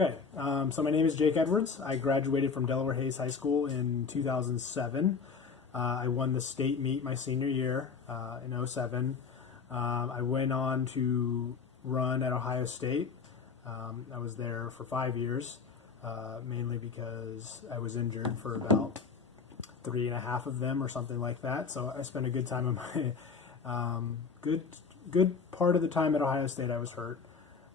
Okay, so my name is Jake Edwards. I graduated from Delaware Hayes High School in 2007. I won the state meet my senior year in '07. I went on to run at Ohio State. I was there for 5 years, mainly because I was injured for about 3.5 of them or something like that. So I spent a good time of my good part of the time at Ohio State I was hurt.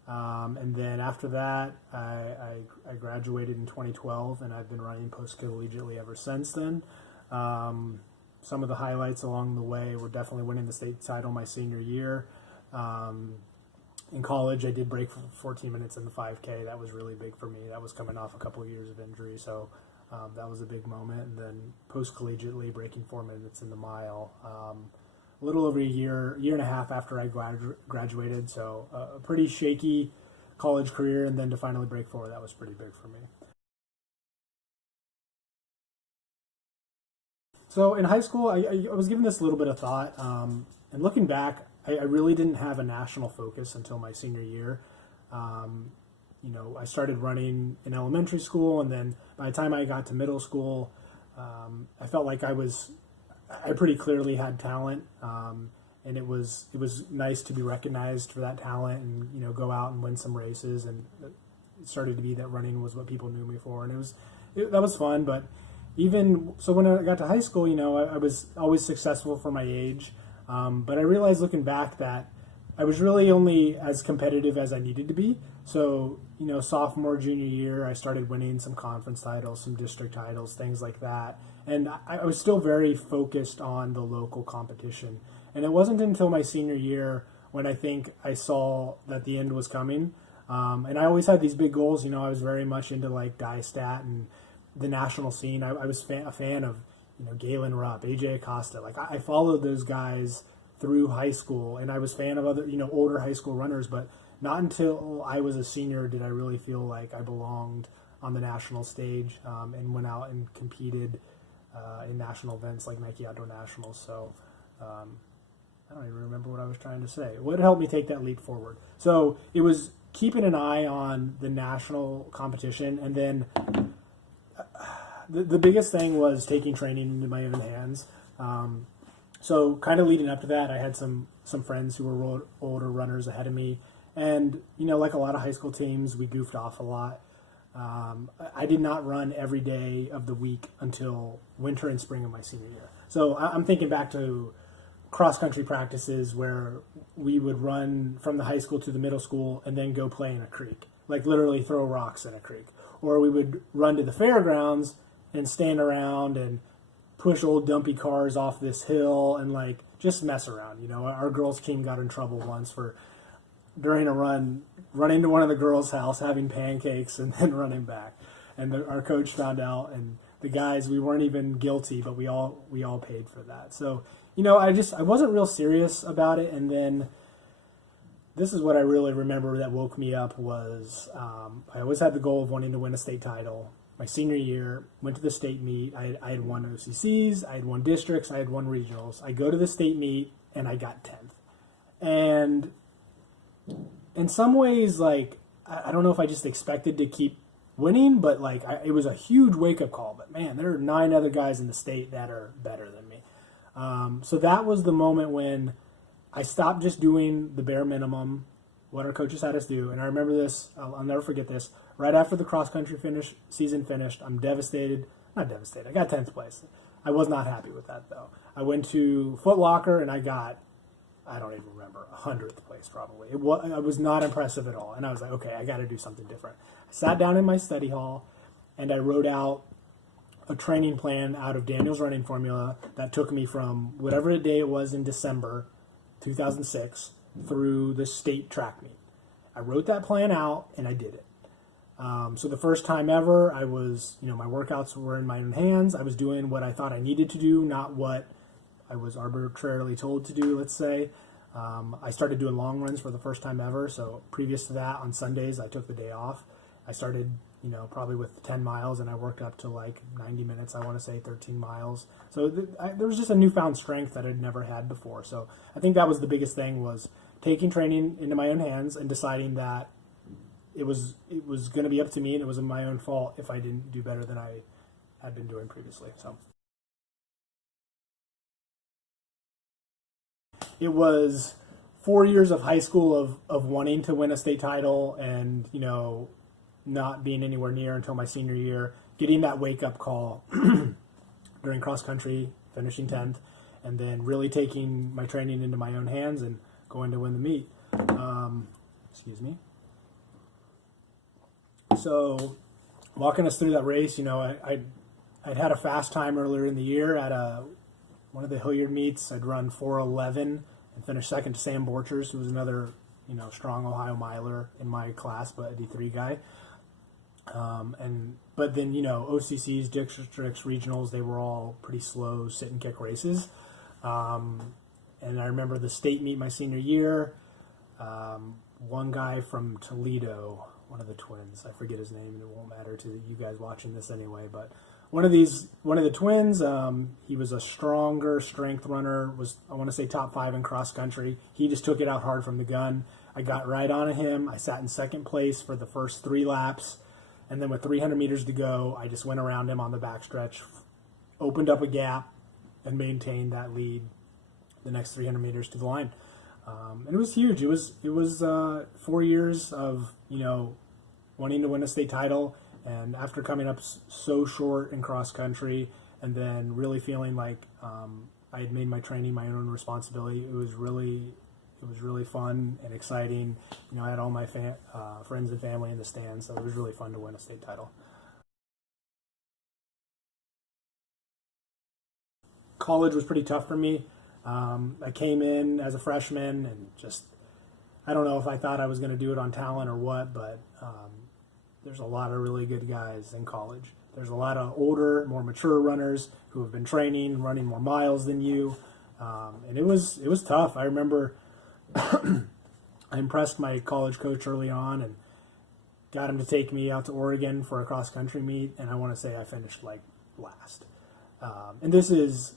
And then after that, I graduated in 2012, and I've been running post-collegiately ever since then. Some of the highlights along the way were definitely winning the state title my senior year. In college, I did break for 14 minutes in the 5K. That was really big for me. That was coming off a couple of years of injury, so that was a big moment. And then post-collegiately, breaking 4 minutes in the mile. A little over a year and a half after I graduated, so a pretty shaky college career, and then to finally break 4, that was pretty big for me. So in high school, I was giving this a little bit of thought, and looking back, I really didn't have a national focus until my senior year. I started running in elementary school, and then by the time I got to middle school, I felt like I pretty clearly had talent, and it was nice to be recognized for that talent, and go out and win some races. And it started to be that running was what people knew me for, and that was fun. But even so, when I got to high school, I was always successful for my age, but I realized looking back that I was really only as competitive as I needed to be. So sophomore, junior year, I started winning some conference titles, some district titles, things like that. And I was still very focused on the local competition. And it wasn't until my senior year when I think I saw that the end was coming. And I always had these big goals. I was very much into like DieStat and the national scene. I was a fan of Galen Rupp, AJ Acosta. Like I followed those guys through high school, and I was a fan of other older high school runners. But not until I was a senior did I really feel like I belonged on the national stage, and went out and competed in national events like Nike Outdoor Nationals. So I don't even remember what I was trying to say. What helped me take that leap forward? So it was keeping an eye on the national competition, and then the biggest thing was taking training into my own hands. So kind of leading up to that, I had some friends who were older runners ahead of me, and like a lot of high school teams, we goofed off a lot. I did not run every day of the week until winter and spring of my senior year. So I'm thinking back to cross-country practices where we would run from the high school to the middle school and then go play in a creek, like literally throw rocks in a creek. Or we would run to the fairgrounds and stand around and push old dumpy cars off this hill and like just mess around. Our girls' team got in trouble once for during a run, running to one of the girls' house, having pancakes, and then running back. And our coach found out, and the guys, we weren't even guilty, but we all paid for that. So, I wasn't real serious about it. And then this is what I really remember that woke me up was I always had the goal of wanting to win a state title. My senior year, went to the state meet. I had won OCCs, I had won districts, I had won regionals. I go to the state meet, and I got 10th. And in some ways, like, I don't know if I just expected to keep winning, but like it was a huge wake-up call. But man, there are 9 other guys in the state that are better than me. So that was the moment when I stopped just doing the bare minimum, what our coaches had us do. And I remember this, I'll never forget this. Right after the cross-country season finished, I'm devastated. Not devastated, I got 10th place. I was not happy with that, though. I went to Foot Locker, and I got, I don't even remember, 100th place probably. It was not impressive at all. And I was like, okay, I got to do something different. I sat down in my study hall, and I wrote out a training plan out of Daniel's running formula that took me from whatever day it was in December 2006 through the state track meet. I wrote that plan out, and I did it. So the first time ever, I was, my workouts were in my own hands. I was doing what I thought I needed to do, not what I was arbitrarily told to do, let's say. I started doing long runs for the first time ever. So previous to that, on Sundays, I took the day off. I started, probably with 10 miles, and I worked up to like 90 minutes, I want to say 13 miles. So there was just a newfound strength that I'd never had before. So I think that was the biggest thing, was taking training into my own hands and deciding that it was going to be up to me, and it was my own fault if I didn't do better than I had been doing previously. So it was 4 years of high school of wanting to win a state title, and not being anywhere near until my senior year, getting that wake up call during cross country, finishing 10th, and then really taking my training into my own hands and going to win the meet. Excuse me. So walking us through that race, I'd had a fast time earlier in the year at one of the Hilliard meets. I'd run 4:11 and finished second to Sam Borchers, who was another strong Ohio miler in my class, but a D3 guy. But then OCCs, districts, regionals, they were all pretty slow sit and kick races. And I remember the state meet my senior year. One guy from Toledo, one of the twins, I forget his name, and it won't matter to you guys watching this anyway, but one of the twins, he was a stronger strength runner, was, I want to say, top 5 in cross country. He just took it out hard from the gun. I got right on him. I sat in second place for the first 3 laps, and then with 300 meters to go, I just went around him on the backstretch, opened up a gap, and maintained that lead the next 300 meters to the line. And it was huge. It was 4 years of wanting to win a state title, and after coming up so short in cross country, and then really feeling like I had made my training my own responsibility, it was really fun and exciting. I had all my friends and family in the stands, so it was really fun to win a state title. College was pretty tough for me. I came in as a freshman and I don't know if I thought I was going to do it on talent or what, but there's a lot of really good guys in college. There's a lot of older, more mature runners who have been training, running more miles than you, and it was tough. I remember I impressed my college coach early on and got him to take me out to Oregon for a cross country meet, and I want to say I finished like last. And this is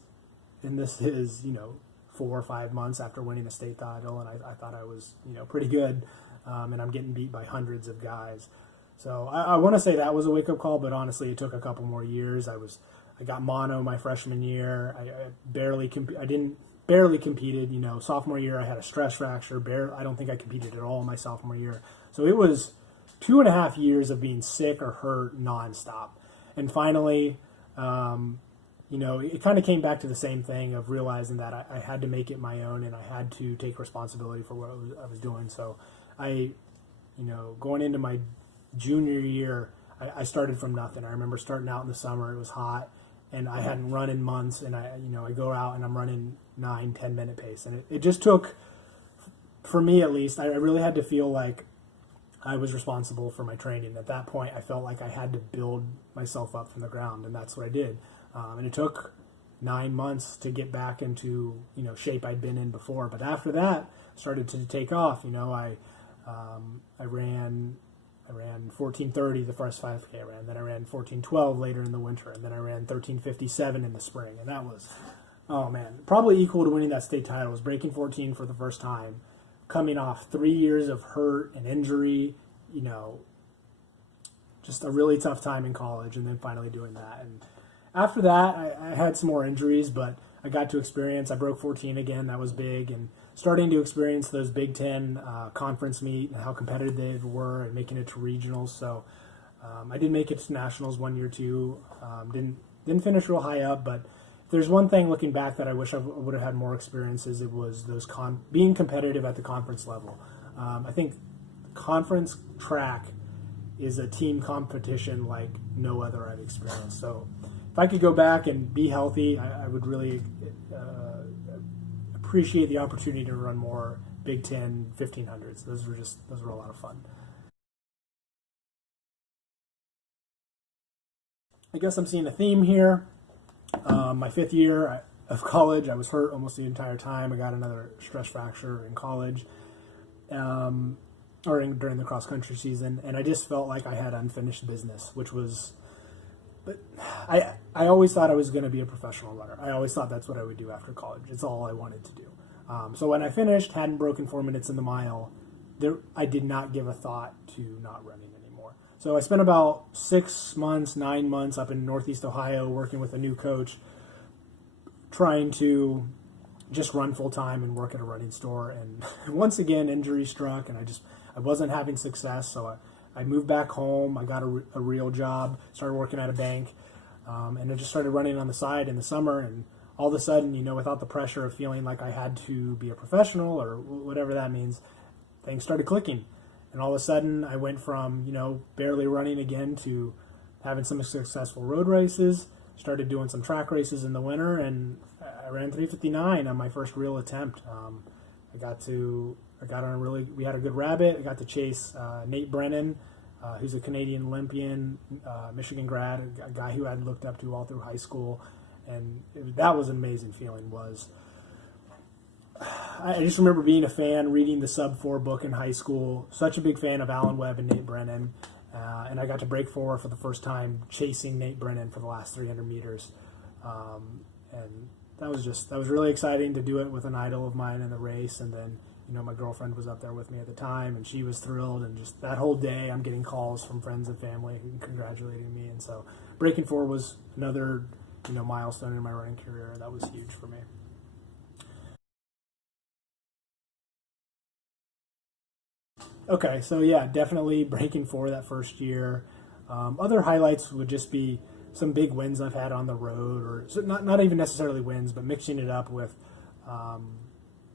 4 or 5 months after winning a state title, and I thought I was pretty good, and I'm getting beat by hundreds of guys. So I want to say that was a wake up call, but honestly, it took a couple more years. I got mono my freshman year. I barely competed. Sophomore year I had a stress fracture. I don't think I competed at all my sophomore year. So it was 2.5 years of being sick or hurt nonstop, and finally. It kind of came back to the same thing of realizing that I had to make it my own and I had to take responsibility for what I was doing. So going into my junior year, I started from nothing. I remember starting out in the summer, it was hot, and I hadn't run in months, and I go out and I'm running 9-10 minute pace. And it just took, for me at least, I really had to feel like I was responsible for my training. At that point, I felt like I had to build myself up from the ground, and that's what I did. And it took 9 months to get back into shape I'd been in before. But after that, started to take off. I ran 14:30 the first 5K I ran. Then I ran 14:12 later in the winter, and then I ran 13:57 in the spring. And that was, oh man, probably equal to winning that state title. Was breaking 14 for the first time, coming off 3 years of hurt and injury. Just a really tough time in college, and then finally doing that. And after that, I had some more injuries, but I got to experience, I broke 14 again, that was big, and starting to experience those Big Ten conference meet and how competitive they were and making it to regionals. So I did make it to nationals 1 year too. Didn't finish real high up, but if there's one thing looking back that I wish I would have had more experiences, it was those being competitive at the conference level. I think conference track is a team competition like no other I've experienced. So if I could go back and be healthy, I would really appreciate the opportunity to run more Big Ten 1500s. Those were a lot of fun. I guess I'm seeing a theme here. My 5th year of college, I was hurt almost the entire time. I got another stress fracture in college, during the cross country season, and I just felt like I had unfinished business, which was. But I always thought I was going to be a professional runner. I always thought that's what I would do after college. It's all I wanted to do. So when I finished, hadn't broken 4 minutes in the mile, I did not give a thought to not running anymore. So I spent about 6 months, 9 months up in Northeast Ohio working with a new coach, trying to just run full time and work at a running store. And once again, injury struck, and I wasn't having success. So I moved back home. I got a real job, started working at a bank, and I just started running on the side in the summer. And all of a sudden, without the pressure of feeling like I had to be a professional or whatever that means, things started clicking. And all of a sudden, I went from, barely running again to having some successful road races, started doing some track races in the winter, and I ran 3:59 on my first real attempt. We had a good rabbit. I got to chase Nate Brennan, who's a Canadian Olympian, Michigan grad, a guy who I'd looked up to all through high school. And that was an amazing feeling. I just remember being a fan, reading the Sub 4 book in high school, such a big fan of Alan Webb and Nate Brennan, and I got to break 4 for the first time, chasing Nate Brennan for the last 300 meters. And that was really exciting to do it with an idol of mine in the race. And then, my girlfriend was up there with me at the time, and she was thrilled. And just that whole day, I'm getting calls from friends and family congratulating me. And so breaking 4 was another, milestone in my running career. That was huge for me. Okay, so yeah, definitely breaking 4 that first year. Other highlights would just be some big wins I've had on the road, or so not even necessarily wins, but mixing it up with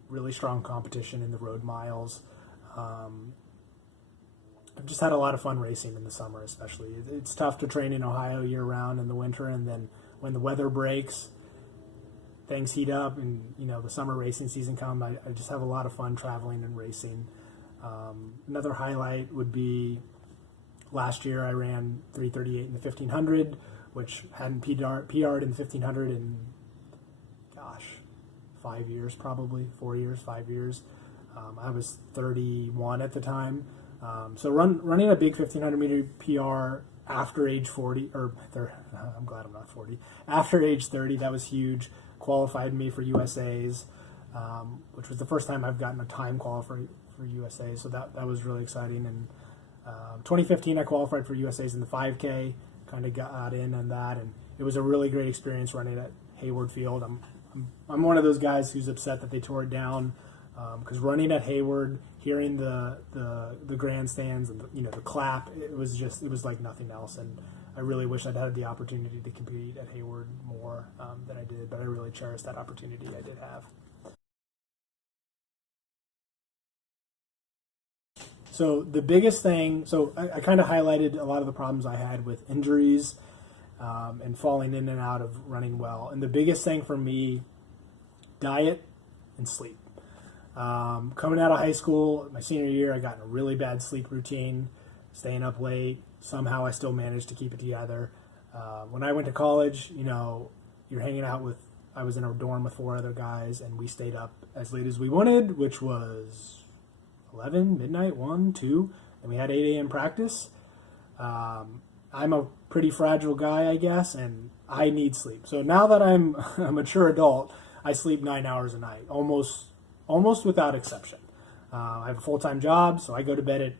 really strong competition in the road miles. I've just had a lot of fun racing in the summer, especially. It's tough to train in Ohio year-round in the winter, and then when the weather breaks, things heat up, and the summer racing season comes. I just have a lot of fun traveling and racing. Another highlight would be last year I ran 3:38 in the 1500, which hadn't PR'd in the 1500 in, 5 years probably, 4 years, 5 years. I was 31 at the time. So running a big 1500 meter PR after age 40, I'm glad I'm not 40, after age 30, that was huge. Qualified me for USAs, which was the first time I've gotten a time qualifier for USA, so that was really exciting. And 2015 I qualified for USAs in the 5K, kind of got in on that, and it was a really great experience running at Hayward Field. I'm one of those guys who's upset that they tore it down, because running at Hayward, hearing the grandstands and the clap, it was like nothing else. And I really wish I'd had the opportunity to compete at Hayward more than I did, but I really cherish that opportunity I did have. So the biggest thing, I kind of highlighted a lot of the problems I had with injuries and falling in and out of running well. And the biggest thing for me, diet and sleep. Coming out of high school, my senior year, I got in a really bad sleep routine, staying up late. Somehow I still managed to keep it together. When I went to college, you're hanging out with, I was in a dorm with 4 other guys, and we stayed up as late as we wanted, which was 11, midnight, 1, 2, and we had 8 a.m. practice. I'm a pretty fragile guy, I guess, and I need sleep. So now that I'm a mature adult, I sleep 9 hours a night, almost without exception. I have a full-time job, so I go to bed at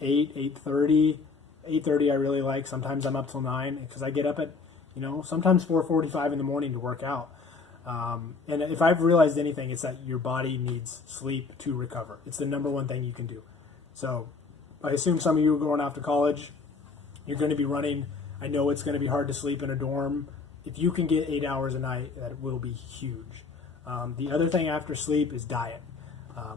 8:30. 8:30 I really like. Sometimes I'm up till 9 because I get up at, sometimes 4:45 in the morning to work out. And if I've realized anything, it's that your body needs sleep to recover. It's the number one thing you can do. So I assume some of you are going off to college. You're going to be running. I know it's going to be hard to sleep in a dorm. If you can get 8 hours a night, that will be huge. The other thing after sleep is diet.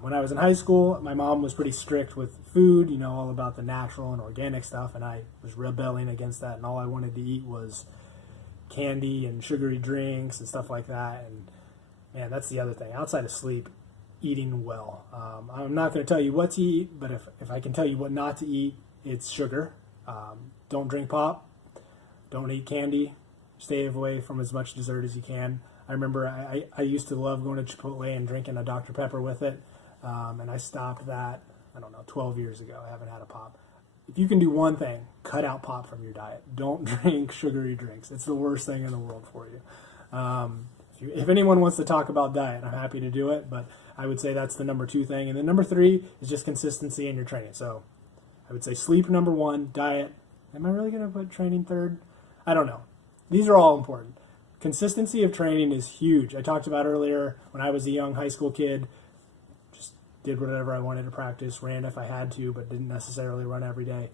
When I was in high school, my mom was pretty strict with food, all about the natural and organic stuff, and I was rebelling against that, and all I wanted to eat was candy and sugary drinks and stuff like that. And man, that's the other thing. Outside of sleep, eating well. I'm not going to tell you what to eat, but if I can tell you what not to eat, it's sugar. Don't drink pop. Don't eat candy. Stay away from as much dessert as you can. I remember I used to love going to Chipotle and drinking a Dr. Pepper with it, and I stopped that, 12 years ago. I haven't had a pop. If you can do one thing, cut out pop from your diet. Don't drink sugary drinks. It's the worst thing in the world for you. If anyone wants to talk about diet, I'm happy to do it, but I would say that's the number 2 thing. And then number 3 is just consistency in your training. So I would say sleep number 1, diet. Am I really going to put training third? I don't know. These are all important. Consistency of training is huge. I talked about earlier when I was a young high school kid, just did whatever I wanted to practice, ran if I had to, but didn't necessarily run every day.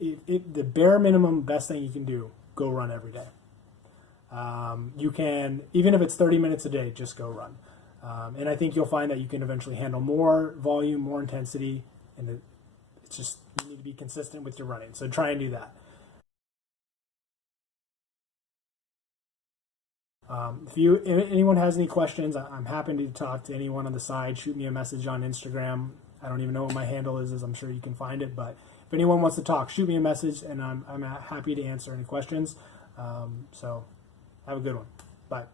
The bare minimum best thing you can do, go run every day. You can, even if it's 30 minutes a day, just go run. And I think you'll find that you can eventually handle more volume, more intensity, and it's just, you need to be consistent with your running. So try and do that. If anyone has any questions, I'm happy to talk to anyone on the side. Shoot me a message on Instagram. I don't even know what my handle is, as I'm sure you can find it. But if anyone wants to talk, shoot me a message, and I'm happy to answer any questions. So have a good one. Bye.